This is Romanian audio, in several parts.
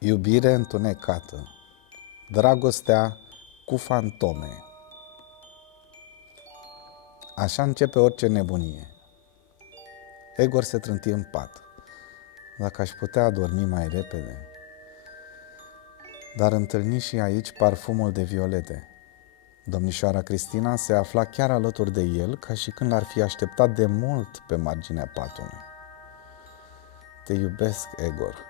Iubire întunecată, dragostea cu fantome. Așa începe orice nebunie. Egor se trânti în pat. Dacă aș putea adormi mai repede. Dar întâlni și aici parfumul de violete. Domnișoara Cristina se afla chiar alături de el, ca și când l-ar fi așteptat de mult pe marginea patului. Te iubesc, Egor,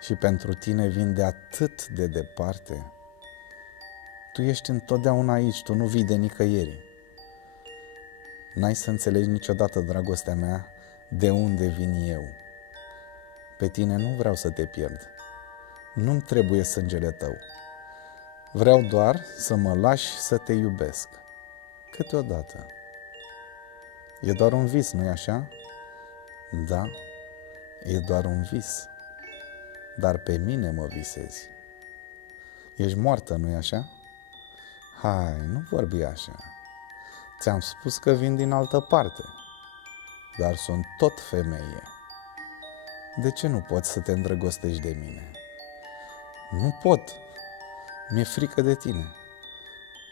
și pentru tine vin de atât de departe. Tu ești întotdeauna aici, tu nu vii de nicăieri. N-ai să înțelegi niciodată, dragostea mea, de unde vin eu. Pe tine nu vreau să te pierd. Nu-mi trebuie sângele tău. Vreau doar să mă lași să te iubesc. Câteodată. E doar un vis, nu-i așa? Da, e doar un vis. Dar pe mine mă visezi. Ești moartă, nu-i așa? Hai, nu vorbi așa. Ți-am spus că vin din altă parte, dar sunt tot femeie. De ce nu poți să te îndrăgostești de mine? Nu pot. Mi-e frică de tine.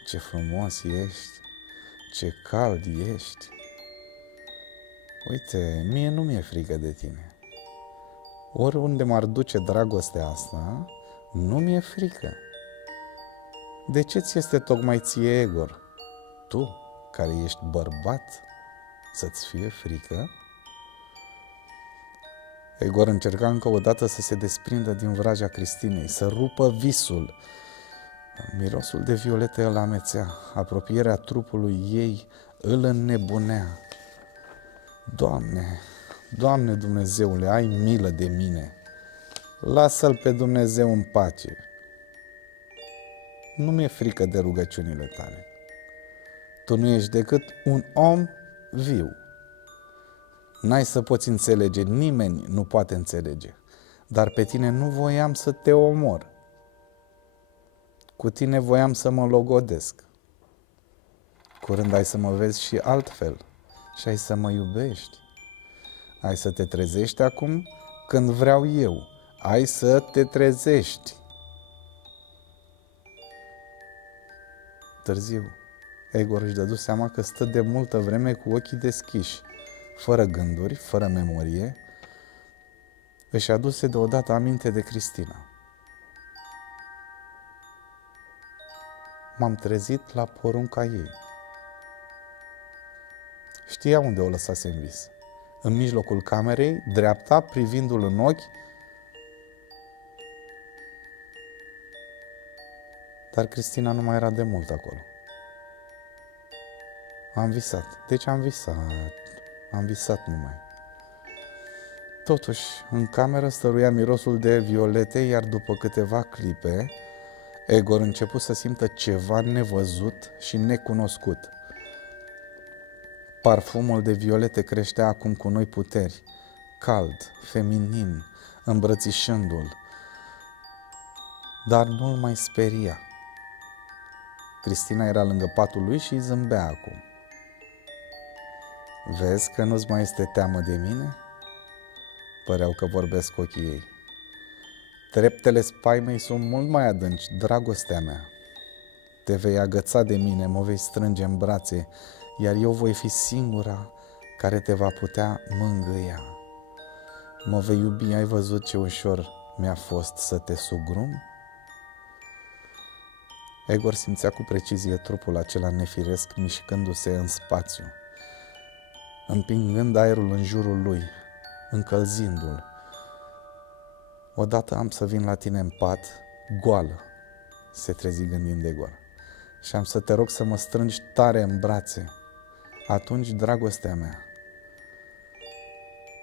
Ce frumos ești, ce cald ești. Uite, mie nu mi-e frică de tine. Oriunde m-ar duce dragostea asta, nu mi-e frică. De ce ți este tocmai ție, Egor? Tu, care ești bărbat, să-ți fie frică? Egor încerca încă o dată să se desprindă din vraja Cristinei, să rupă visul. Mirosul de violete îl amețea, apropierea trupului ei îl înnebunea. Doamne, Doamne Dumnezeule, ai milă de mine! Lasă-L pe Dumnezeu în pace! Nu mi-e frică de rugăciunile tale. Tu nu ești decât un om viu. N-ai să poți înțelege, nimeni nu poate înțelege. Dar pe tine nu voiam să te omor. Cu tine voiam să mă logodesc. Curând ai să mă vezi și altfel și ai să mă iubești. Ai să te trezești acum când vreau eu. Ai să te trezești. Târziu, Egor își dădu seama că stă de multă vreme cu ochii deschiși, fără gânduri, fără memorie. Își aduse deodată aminte de Cristina. M-am trezit la porunca ei. Știa unde o lăsase în vis. În mijlocul camerei, dreapta, privindu-l în ochi. Dar Cristina nu mai era de mult acolo. Am visat. Deci am visat numai. Totuși, în cameră stăruia mirosul de violete, iar după câteva clipe, Egor început să simtă ceva nevăzut și necunoscut. Parfumul de violete creștea acum cu noi puteri, cald, feminin, îmbrățișându-l, dar nu-l mai speria. Cristina era lângă patul lui și îi zâmbea acum. Vezi că nu-ți mai este teamă de mine? Păreau că vorbesc ochii ei. Treptele spaimei sunt mult mai adânci, dragostea mea. Te vei agăța de mine, mă vei strânge în brațe, iar eu voi fi singura care te va putea mângâia. Mă vei iubi, ai văzut ce ușor mi-a fost să te sugrum? Egor simțea cu precizie trupul acela nefiresc mișcându-se în spațiu, împingând aerul în jurul lui, încălzindu-l. Odată am să vin la tine în pat, goală, se trezi gândind Egor, și am să te rog să mă strângi tare în brațe. Atunci, dragostea mea,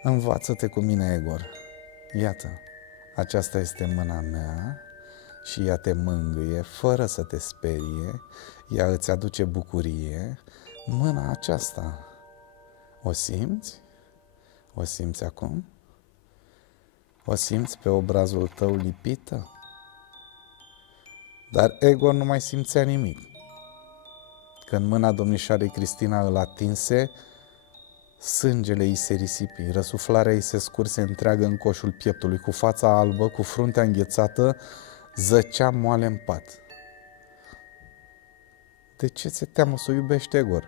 învață-te cu mine, Egor. Iată, aceasta este mâna mea și ea te mângâie fără să te sperie, ea îți aduce bucurie. Mâna aceasta, o simți? O simți acum? O simți pe obrazul tău lipită? Dar Egor nu mai simțea nimic. Când mâna domnișoarei Cristina îl atinse, Sângele îi se risipi, răsuflarea îi se scurse întreagă în coșul pieptului, cu fața albă, cu fruntea înghețată, zăcea moale în pat. De ce ți-e teamă să o iubești, Egor?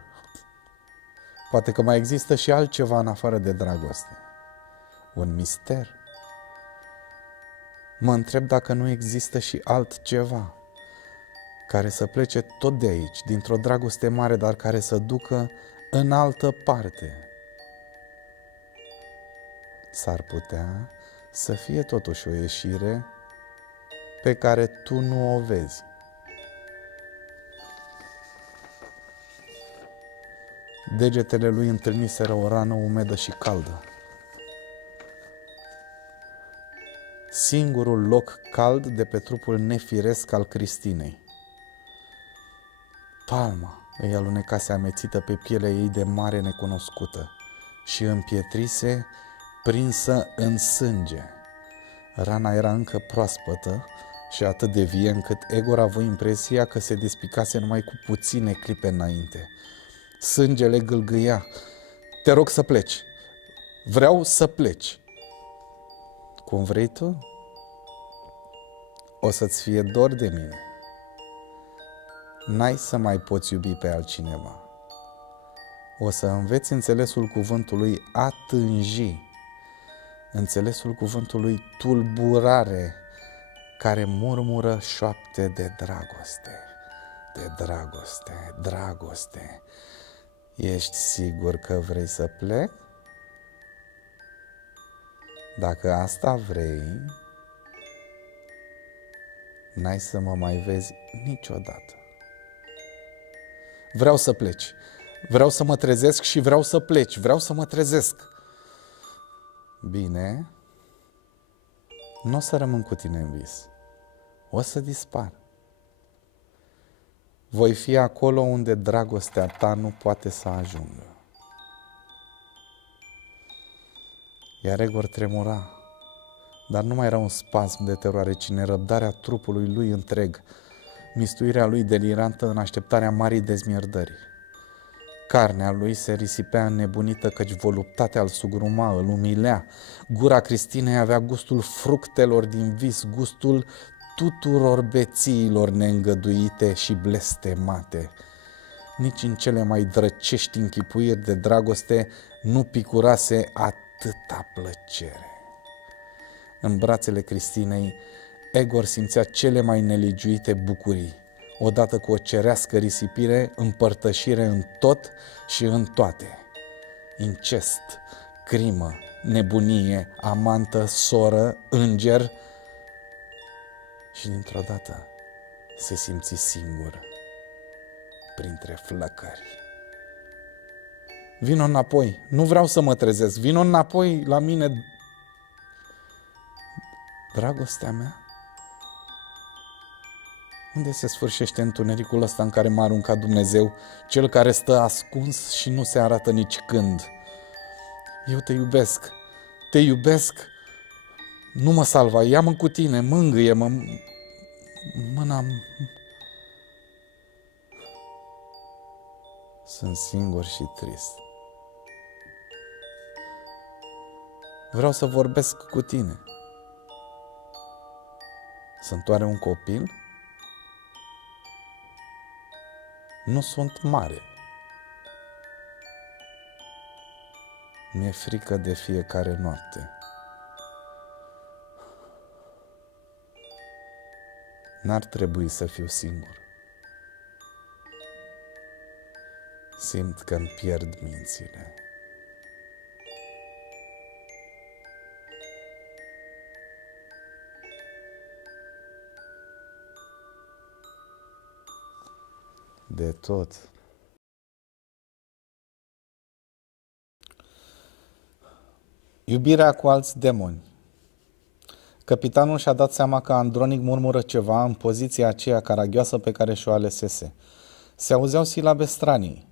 Poate că mai există și altceva în afară de dragoste. Un mister. Mă întreb dacă nu există și altceva care să plece tot de aici, dintr-o dragoste mare, dar care să ducă în altă parte. S-ar putea să fie totuși o ieșire pe care tu nu o vezi. Degetele lui întâlniseră o rană umedă și caldă. Singurul loc cald de pe trupul nefiresc al Cristinei. Palma îi alunecase amețită pe pielea ei de mare necunoscută și împietrise, prinsă în sânge. Rana era încă proaspătă și atât de vie încât Egor a avut impresia că se despicase numai cu puține clipe înainte. Sângele gâlgâia. Te rog să pleci. Vreau să pleci. Cum vrei tu? O să-ți fie dor de mine. N-ai să mai poți iubi pe altcineva. O să înveți înțelesul cuvântului a tânji, înțelesul cuvântului tulburare, care murmură șoapte de dragoste. De dragoste, dragoste. Ești sigur că vrei să plec? Dacă asta vrei, n-ai să mă mai vezi niciodată. Vreau să pleci. Vreau să mă trezesc și vreau să pleci. Vreau să mă trezesc. Bine, nu o să rămân cu tine în vis. O să dispar. Voi fi acolo unde dragostea ta nu poate să ajungă. Iar Egor tremura, dar nu mai era un spasm de teroare, ci nerăbdarea trupului lui întreg, mistuirea lui delirantă în așteptarea marii dezmierdări. Carnea lui se risipea înnebunită căci voluptatea îl sugruma, îl umilea. Gura Cristinei avea gustul fructelor din vis, gustul tuturor bețiilor neîngăduite și blestemate. Nici în cele mai drăcești închipuiri de dragoste nu picurase atâta plăcere. În brațele Cristinei, Egor simțea cele mai nelegiuite bucurii, odată cu o cerească risipire, împărtășire în tot și în toate. Incest, crimă, nebunie, amantă, soră, înger și dintr-o dată se simți singur printre flăcări. Vino înapoi, nu vreau să mă trezesc, vino înapoi la mine, dragostea mea. Unde se sfârșește întunericul ăsta în care m-a aruncat Dumnezeu, cel care stă ascuns și nu se arată nici când? Eu te iubesc, te iubesc, nu mă salva, ia-mă cu tine, mângâie-mă, mâna. Sunt singur și trist. Vreau să vorbesc cu tine. Sunt oare un copil? Nu sunt mare. Mi-e frică de fiecare noapte. N-ar trebui să fiu singur. Simt că îmi pierd mințile. De tot. Iubirea cu alți demoni. Capitanul și-a dat seama că Andronic murmură ceva în poziția aceea caragioasă pe care și-o alesese. Se auzeau silabe stranii,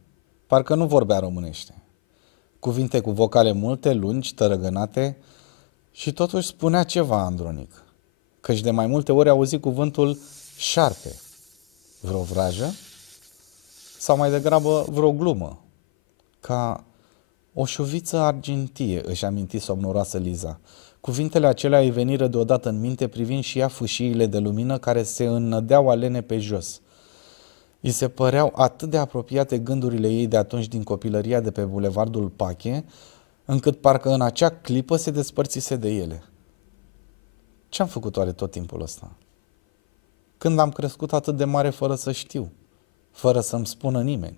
parcă nu vorbea românește. Cuvinte cu vocale multe, lungi, tărăgănate și totuși spunea ceva Andronic, căci de mai multe ori auzi cuvântul șarpe. Vreo vrajă? Sau mai degrabă vreo glumă, ca O șuviță argintie, își aminti somnoroasă Liza. Cuvintele acelea îi veniră deodată în minte, privind și ea fâșiile de lumină care se înnădeau alene pe jos. Îi se păreau atât de apropiate gândurile ei de atunci din copilăria de pe bulevardul Pache, încât parcă în acea clipă se despărțise de ele. Ce-am făcut oare tot timpul ăsta? Când am crescut atât de mare fără să știu, fără să-mi spună nimeni?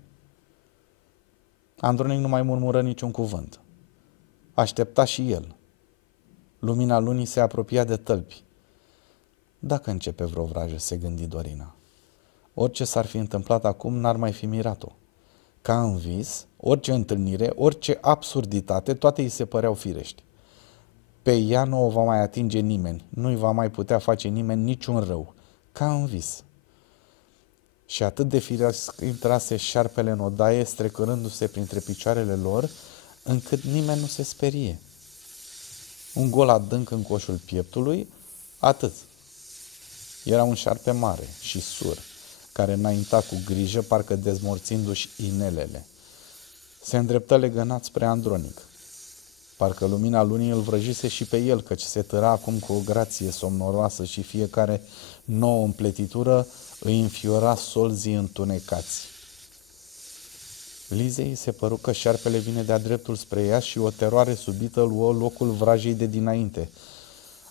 Andronic nu mai murmură niciun cuvânt. Aștepta și el. Lumina lunii se apropia de tălpi. Dacă începe vreo vrajă, se gândi Dorina. Orice s-ar fi întâmplat acum n-ar mai fi mirat-o. Ca în vis, orice întâlnire, orice absurditate, toate îi se păreau firești. Pe ea nu o va mai atinge nimeni, nu-i va mai putea face nimeni niciun rău, ca în vis. Și atât de firesc intrase șarpele în odaie, strecurându-se printre picioarele lor, încât nimeni nu se sperie. Un gol adânc în coșul pieptului, atât. Era un șarpe mare și sur, care înainta cu grijă, parcă dezmorțindu-și inelele. Se îndreptă legănat spre Andronic. Parcă lumina lunii îl vrăjise și pe el, căci se tăra acum cu o grație somnoroasă și fiecare nouă împletitură îi înfiora solzii întunecați. Lizei se păru că șarpele vine de-a dreptul spre ea și o teroare subită luă locul vrajei de dinainte.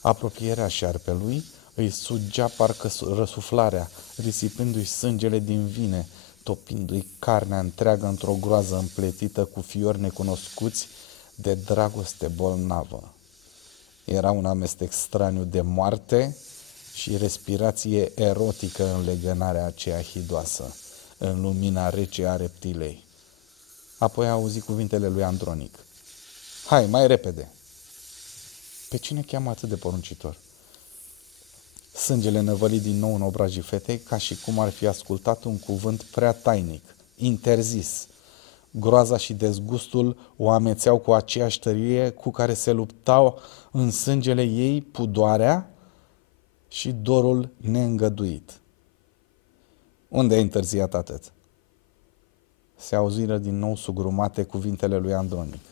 Apropierea șarpelui îi sugea parcă răsuflarea, risipindu-i sângele din vine, topindu-i carnea întreagă într-o groază împletită cu fiori necunoscuți de dragoste bolnavă. Era un amestec straniu de moarte și respirație erotică în legănarea aceea hidoasă, în lumina rece a reptilei. Apoi a auzit cuvintele lui Andronic. Hai, mai repede! Pe cine cheamă atât de poruncitor? Sângele năvăli din nou în obrajii fetei, ca și cum ar fi ascultat un cuvânt prea tainic, interzis. Groaza și dezgustul o amețeau cu aceeași tărie cu care se luptau în sângele ei pudoarea și dorul neîngăduit. Unde ai întârziat atât? Se auziră din nou sugrumate cuvintele lui Andronic.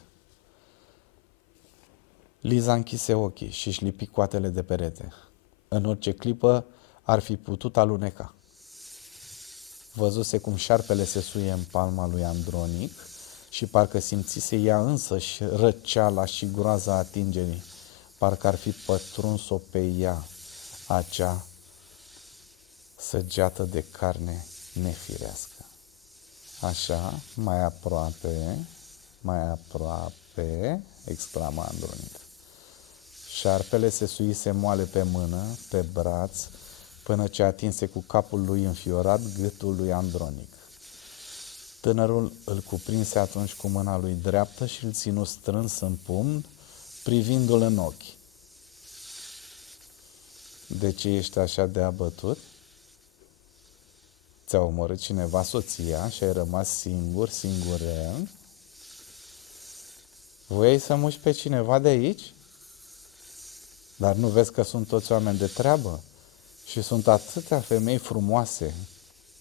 Liza închise ochii și își lipi coatele de perete. În orice clipă ar fi putut aluneca. Văzuse cum șarpele se suie în palma lui Andronic și parcă simțise ea însăși răceala și groaza atingerii. Parcă ar fi pătruns-o pe ea, acea săgeată de carne nefirească. Așa, mai aproape, exclama Andronic. Șarpele se suise moale pe mână, pe braț, până ce atinse cu capul lui înfiorat gâtul lui Andronic. Tânărul îl cuprinse atunci cu mâna lui dreaptă și îl ținu strâns în pumn, privindu-l în ochi. De ce ești așa de abătut? Ți-a omorât cineva soția și ai rămas singurel? Voiai să muși pe cineva de aici? Dar nu vezi că sunt toți oameni de treabă? Și sunt atâtea femei frumoase,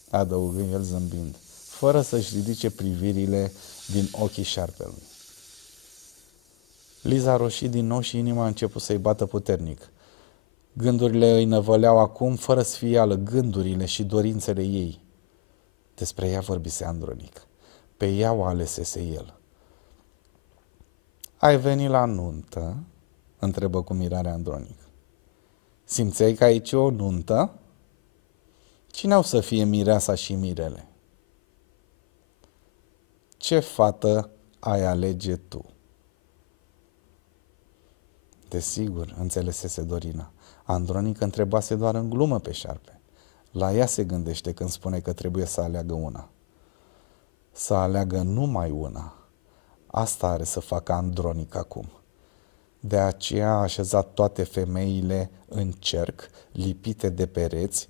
adăugă el zâmbind, fără să-și ridice privirile din ochii șarpelui. Liza roșii din nou și inima a început să-i bată puternic. Gândurile îi năvăleau acum fără sfială, gândurile și dorințele ei. Despre ea vorbise Andronic. Pe ea o alesese el. Ai venit la nuntă? Întrebă cu mirare Andronic. Simțeai că aici e o nuntă? Cine au să fie mireasa și mirele? Ce fată ai alege tu? Desigur, înțelesese Dorina. Andronic întrebase doar în glumă pe șarpe. La ea se gândește când spune că trebuie să aleagă una. Să aleagă numai una. Asta are să facă Andronic acum. De aceea a așezat toate femeile în cerc, lipite de pereți,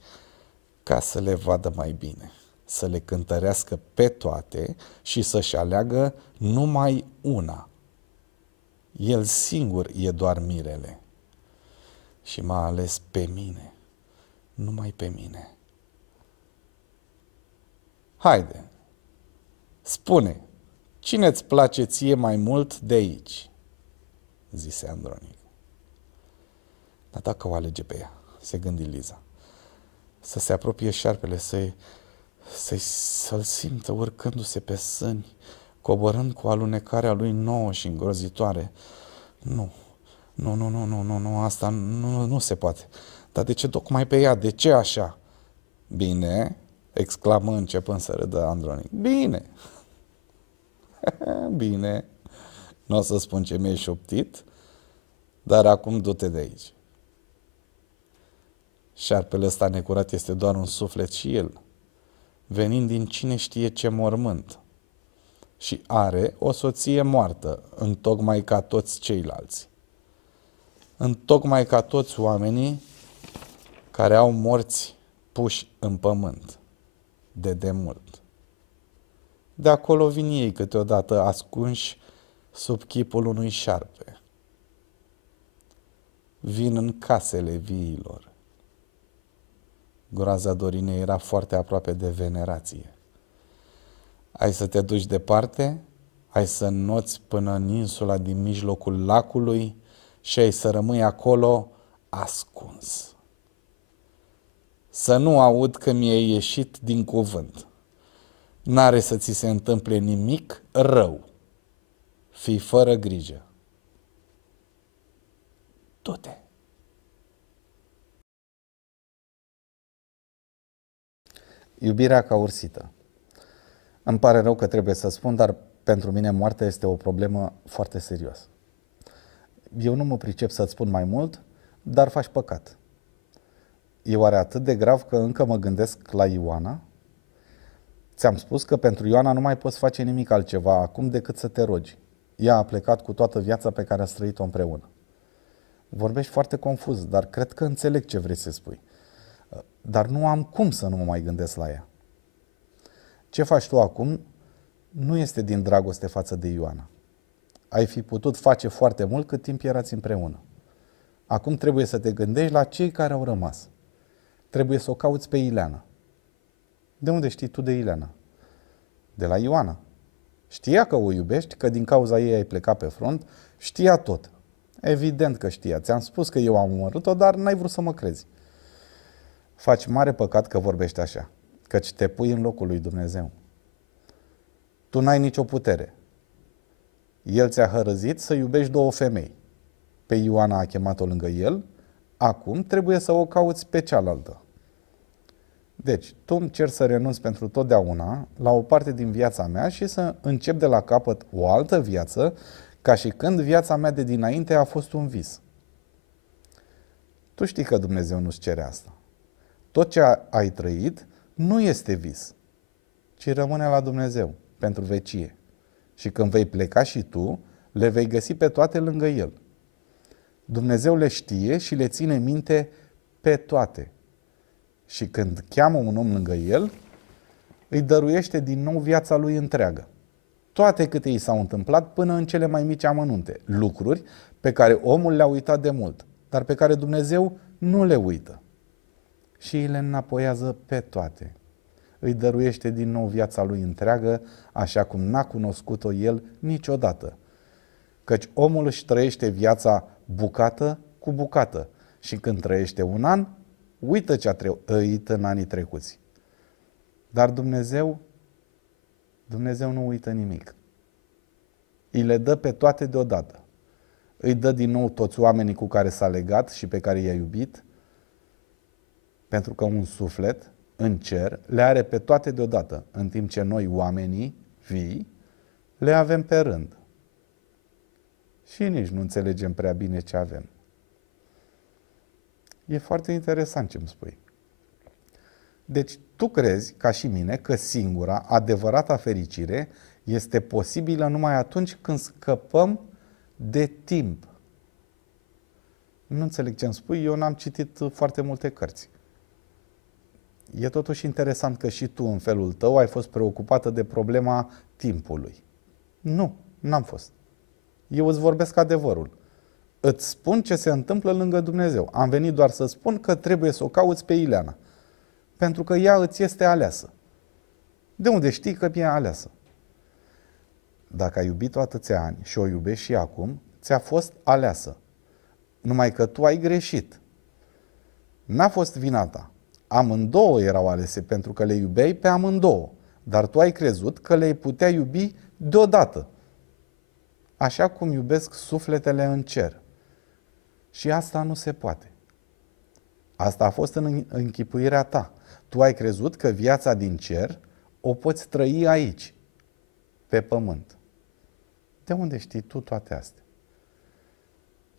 ca să le vadă mai bine, să le cântărească pe toate și să-și aleagă numai una. El singur e doar mirele. Și m-a ales pe mine, numai pe mine. Haide, spune, Cine-ți place ție mai mult de aici? Zise Andronic. Dar dacă o alege pe ea, se gândi Liza. Să se apropie șarpele, să-l simtă urcându-se pe sâni, coborând cu alunecarea lui nouă și îngrozitoare. Nu, asta nu se poate. Dar de ce tocmai pe ea? De ce așa? Bine, exclamă începând să râdă Andronic. Bine, bine, nu o să spun ce mi-ai șoptit, dar acum du-te de aici. Șarpele ăsta necurat este doar un suflet și el, venind din cine știe ce mormânt, și are o soție moartă, întocmai ca toți ceilalți, întocmai ca toți oamenii care au morți puși în pământ de demult. De acolo vin ei câteodată ascunși sub chipul unui șarpe. Vin în casele viilor. Groaza Dorinei era foarte aproape de venerație. Ai să te duci departe, ai să înnoți până în insula din mijlocul lacului și ai să rămâi acolo ascuns. Să nu aud că mi-ai ieșit din cuvânt. N-are să ți se întâmple nimic rău. Fii fără grijă. Du-te! Iubirea ca ursită. Îmi pare rău că trebuie să spun, dar pentru mine moartea este o problemă foarte serioasă. Eu nu mă pricep să-ți spun mai mult, dar faci păcat. E oare atât de grav că încă mă gândesc la Ioana? Ți-am spus că pentru Ioana nu mai poți face nimic altceva acum decât să te rogi. Ea a plecat cu toată viața pe care a trăit-o împreună. Vorbești foarte confuz, dar cred că înțeleg ce vrei să spui. Dar nu am cum să nu mă mai gândesc la ea. Ce faci tu acum nu este din dragoste față de Ioana. Ai fi putut face foarte mult cât timp erați împreună. Acum trebuie să te gândești la cei care au rămas. Trebuie să o cauți pe Ileana. De unde știi tu de Ileana? De la Ioana. Știa că o iubești, că din cauza ei ai plecat pe front, știa tot. Evident că știa. Ți-am spus că eu am omorât-o, dar n-ai vrut să mă crezi. Faci mare păcat că vorbești așa, căci te pui în locul lui Dumnezeu. Tu n-ai nicio putere. El ți-a hărăzit să iubești două femei. Pe Ioana a chemat-o lângă el, acum trebuie să o cauți pe cealaltă. Deci, tu îmi cer să renunți pentru totdeauna la o parte din viața mea și să încep de la capăt o altă viață, ca și când viața mea de dinainte a fost un vis. Tu știi că Dumnezeu nu-ți cere asta. Tot ce ai trăit nu este vis, ci rămâne la Dumnezeu pentru vecie. Și când vei pleca și tu, le vei găsi pe toate lângă El. Dumnezeu le știe și le ține minte pe toate. Și când cheamă un om lângă El, îi dăruiește din nou viața lui întreagă. Toate câte i s-au întâmplat până în cele mai mici amănunte, lucruri pe care omul le-a uitat de mult, dar pe care Dumnezeu nu le uită. Și îi le înapoiază pe toate. Îi dăruiește din nou viața lui întreagă, așa cum n-a cunoscut-o el niciodată. Căci omul își trăiește viața bucată cu bucată și când trăiește un an, uită ce a trăit în anii trecuți. Dar Dumnezeu nu uită nimic. Îi le dă pe toate deodată. Îi dă din nou toți oamenii cu care s-a legat și pe care i-a iubit, pentru că un suflet în cer le are pe toate deodată, în timp ce noi, oamenii vii, le avem pe rând. Și nici nu înțelegem prea bine ce avem. E foarte interesant ce îmi spui. Deci tu crezi, ca și mine, că singura, adevărata fericire este posibilă numai atunci când scăpăm de timp. Nu înțeleg ce îmi spui, eu n-am citit foarte multe cărți. E totuși interesant că și tu, în felul tău, ai fost preocupată de problema timpului. Nu, n-am fost. Eu îți vorbesc adevărul. Îți spun ce se întâmplă lângă Dumnezeu. Am venit doar să spun că trebuie să o cauți pe Ileana. Pentru că ea îți este aleasă. De unde știi că e aleasă? Dacă ai iubit-o atâția ani și o iubești și acum, ți-a fost aleasă. Numai că tu ai greșit. N-a fost vina ta. Amândouă erau alese pentru că le iubeai pe amândouă, dar tu ai crezut că le-ai putea iubi deodată. Așa cum iubesc sufletele în cer. Și asta nu se poate. Asta a fost în închipuirea ta. Tu ai crezut că viața din cer o poți trăi aici, pe pământ. De unde știi tu toate astea?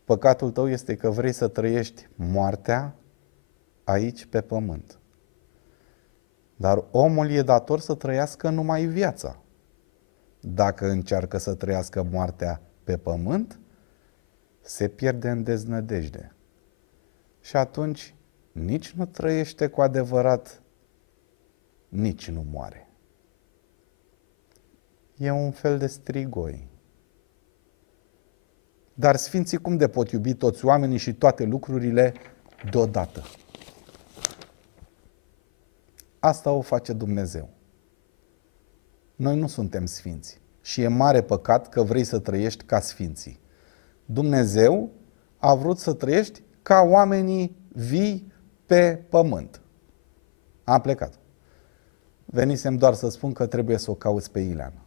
Păcatul tău este că vrei să trăiești moartea aici pe pământ. Dar omul e dator să trăiască numai viața. Dacă încearcă să trăiască moartea pe pământ, se pierde în deznădejde. Și atunci nici nu trăiește cu adevărat, nici nu moare. E un fel de strigoi. Dar sfinții cum de pot iubi toți oamenii și toate lucrurile deodată? Asta o face Dumnezeu. Noi nu suntem sfinți și e mare păcat că vrei să trăiești ca sfinții. Dumnezeu a vrut să trăiești ca oamenii vii pe pământ. Am plecat. Venisem doar să spun că trebuie să o cauți pe Ileana.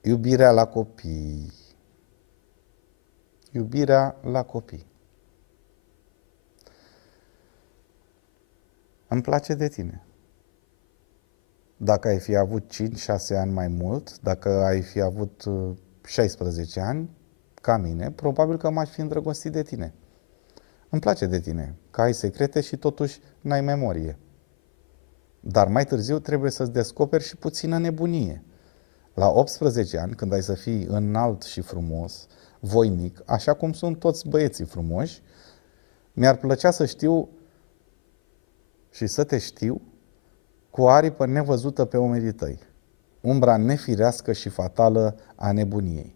Iubirea la copii. Iubirea la copii. Îmi place de tine. Dacă ai fi avut 5-6 ani mai mult, dacă ai fi avut 16 ani, ca mine, probabil că m-aș fi îndrăgostit de tine. Îmi place de tine, că ai secrete și totuși n-ai memorie. Dar mai târziu trebuie să-ți descoperi și puțină nebunie. La 18 ani, când ai să fii înalt și frumos, voinic, așa cum sunt toți băieții frumoși, mi-ar plăcea să știu și să te știu cu o aripă nevăzută pe umerii tăi, umbra nefirească și fatală a nebuniei.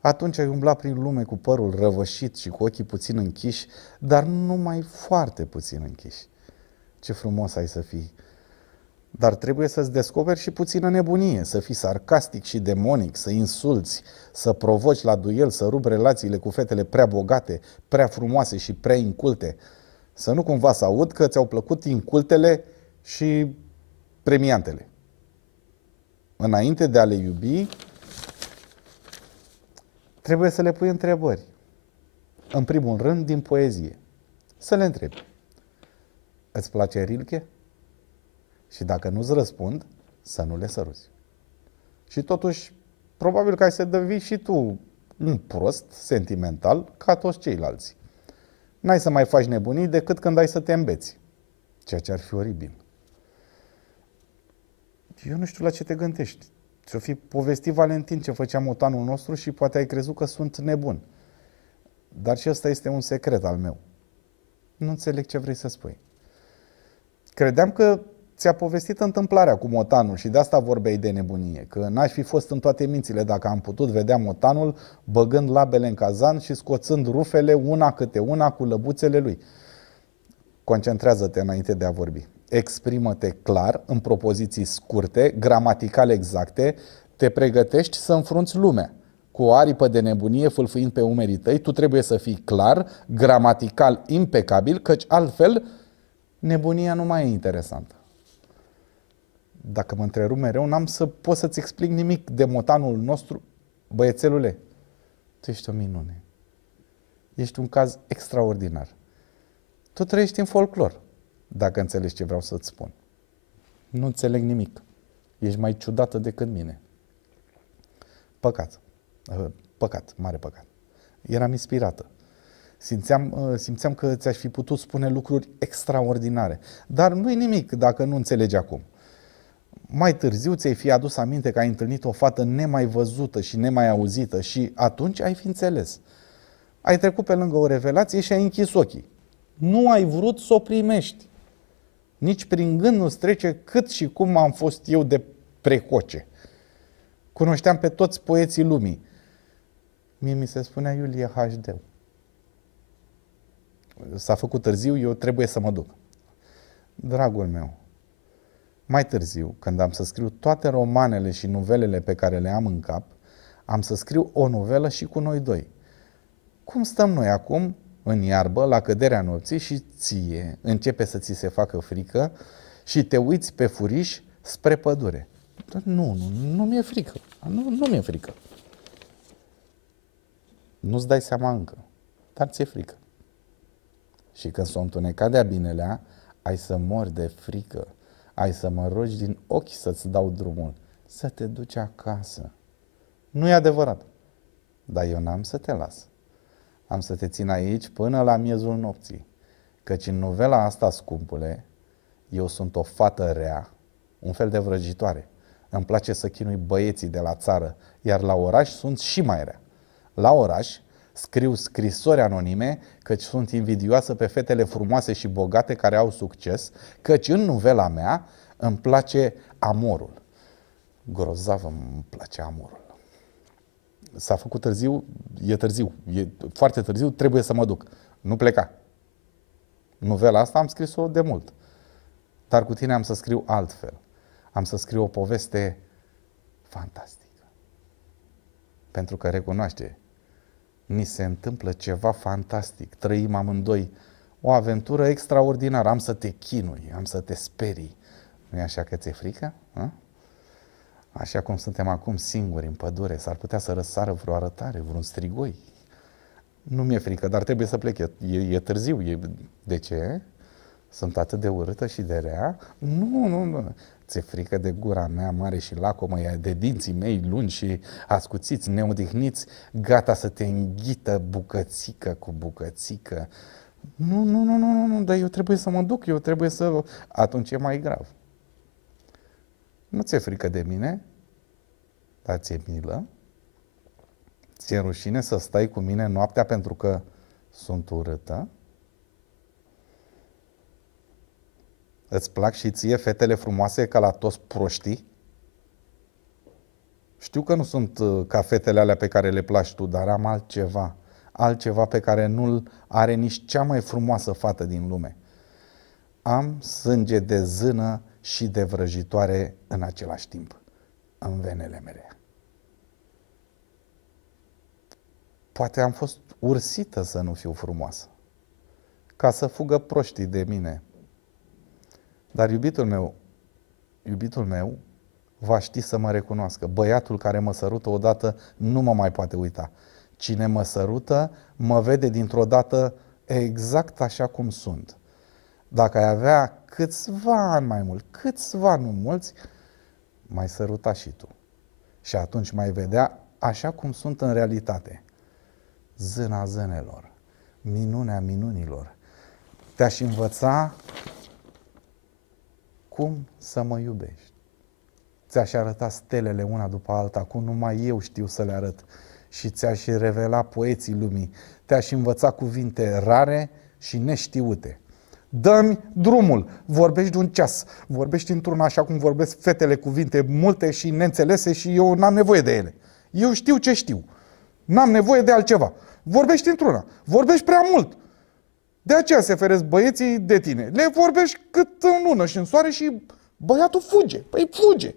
Atunci ai umblat prin lume cu părul răvășit și cu ochii puțin închiși, dar numai foarte puțin închiși. Ce frumos ai să fii! Dar trebuie să-ți descoperi și puțină nebunie, să fii sarcastic și demonic, să insulți, să provoci la duel, să rupi relațiile cu fetele prea bogate, prea frumoase și prea inculte. Să nu cumva să aud că ți-au plăcut incultele și premiantele. Înainte de a le iubi, trebuie să le pui întrebări. În primul rând, din poezie. Să le întrebi. Îți place Rilke? Și dacă nu-ți răspund, să nu le săruți. Și totuși, probabil că ai să devii și tu un prost sentimental ca toți ceilalți. N-ai să mai faci nebunii decât când ai să te îmbeți. Ceea ce ar fi oribil. Eu nu știu la ce te gândești. Ți-o fi povestit Valentin ce făcea motanul nostru și poate ai crezut că sunt nebun. Dar și ăsta este un secret al meu. Nu înțeleg ce vrei să spui. Credeam că ți-a povestit întâmplarea cu motanul și de asta vorbeai de nebunie, că n-aș fi fost în toate mințile dacă am putut vedea motanul băgând labele în cazan și scoțând rufele una câte una cu lăbuțele lui. Concentrează-te înainte de a vorbi. Exprimă-te clar, în propoziții scurte, gramatical exacte, te pregătești să înfrunți lumea. Cu o aripă de nebunie fâlfâind pe umerii tăi, tu trebuie să fii clar, gramatical impecabil, căci altfel nebunia nu mai e interesantă. Dacă mă întrerup mereu, n-am să pot să-ți explic nimic de motanul nostru. Băiețelule, tu ești o minune. Ești un caz extraordinar. Tu trăiești în folclor, dacă înțelegi ce vreau să-ți spun. Nu înțeleg nimic. Ești mai ciudată decât mine. Păcat. Păcat, mare păcat. Eram inspirată. Simțeam că ți-aș fi putut spune lucruri extraordinare. Dar nu-i nimic dacă nu înțelegi acum. Mai târziu ți-ai fi adus aminte că ai întâlnit o fată nemai văzută și nemai auzită și atunci ai fi înțeles. Ai trecut pe lângă o revelație și ai închis ochii. Nu ai vrut să o primești. Nici prin gând nu-ți trece cât și cum am fost eu de precoce. Cunoșteam pe toți poeții lumii. Mie mi se spunea Iulie HD. S-a făcut târziu, eu trebuie să mă duc. Dragul meu, mai târziu, când am să scriu toate romanele și novelele pe care le am în cap, am să scriu o novelă și cu noi doi. Cum stăm noi acum, în iarbă, la căderea nopții și ție începe să ți se facă frică și te uiți pe furiș spre pădure. Nu mi-e frică. Nu mi-e frică. Nu-ți dai seama încă, dar ți-e frică. Și când s-o întunecat de-a binelea, ai să mori de frică. Ai să mă rogi din ochi să-ți dau drumul, să te duci acasă. Nu e adevărat, dar eu n-am să te las. Am să te țin aici până la miezul nopții, căci în novela asta, scumpule, eu sunt o fată rea, un fel de vrăjitoare. Îmi place să chinui băieții de la țară, iar la oraș sunt și mai rea. La oraș scriu scrisori anonime, căci sunt invidioasă pe fetele frumoase și bogate care au succes, căci în novela mea îmi place amorul. Grozav îmi place amorul. S-a făcut târziu, e foarte târziu, trebuie să mă duc. Nu pleca. Novela asta am scris-o de mult. Dar cu tine am să scriu altfel. Am să scriu o poveste fantastică. Pentru că recunoaște, ni se întâmplă ceva fantastic. Trăim amândoi o aventură extraordinară. Am să te chinui, am să te sperii. Nu e așa că ți-e frică? A? Așa cum suntem acum singuri în pădure, s-ar putea să răsară vreo arătare, vreun strigoi. Nu mi-e frică, dar trebuie să plec. E târziu. De ce? Sunt atât de urâtă și de rea? Nu. Ți-e frică de gura mea mare și lacomă, de dinții mei lungi și ascuțiți, neodihniți, gata să te înghită bucățică cu bucățică. Nu, dar eu trebuie să mă duc, eu trebuie să... Atunci e mai grav. Nu ți-e frică de mine, dar ți-e milă? Ți-e rușine să stai cu mine noaptea pentru că sunt urâtă? Îți plac și ție fetele frumoase ca la toți proștii? Știu că nu sunt ca fetele alea pe care le placi tu, dar am altceva pe care nu-l are nici cea mai frumoasă fată din lume. Am sânge de zână și de vrăjitoare în același timp, în venele mele. Poate am fost ursită să nu fiu frumoasă, ca să fugă proștii de mine. Dar iubitul meu va ști să mă recunoască. Băiatul care mă sărută odată nu mă mai poate uita. Cine mă sărută, mă vede dintr-o dată exact așa cum sunt. Dacă ai avea câțiva ani mai mult, câțiva, nu mulți, m-ai săruta și tu. Și atunci mai vedea așa cum sunt în realitate. Zâna zânelor, minunea minunilor. Te-aș învăța cum să mă iubești. Ți-aș arăta stelele una după alta, cum numai eu știu să le arăt. Și ți-aș revela poeții lumii. Te-aș învăța cuvinte rare și neștiute. Dă-mi drumul, vorbești de un ceas, vorbești într-una așa cum vorbesc fetele, cuvinte multe și neînțelese și eu n-am nevoie de ele. Eu știu ce știu. N-am nevoie de altceva. Vorbești într-una, vorbești prea mult. De aceea se feresc băieții de tine. Le vorbești cât în lună și în soare și băiatul fuge. Păi fuge.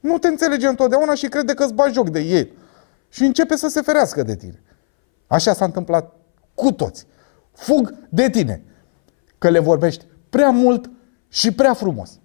Nu te înțelege întotdeauna și crede că îți bagi joc de ei. Și începe să se ferească de tine. Așa s-a întâmplat cu toți. Fug de tine. Că le vorbești prea mult și prea frumos.